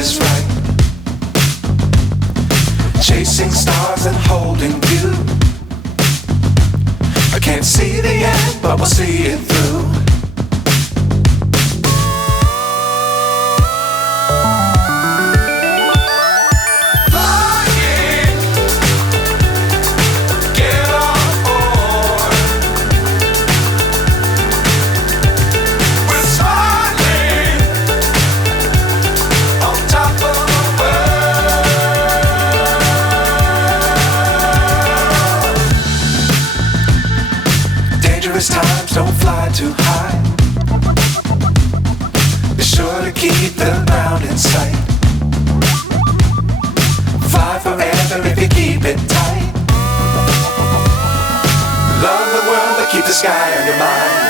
is right. Chasing stars and holding you. I can't see the end, but we'll see it through. Times don't fly too high. Be sure to keep the ground in sight. Fly forever if you keep it tight. Love the world but keep the sky on your mind.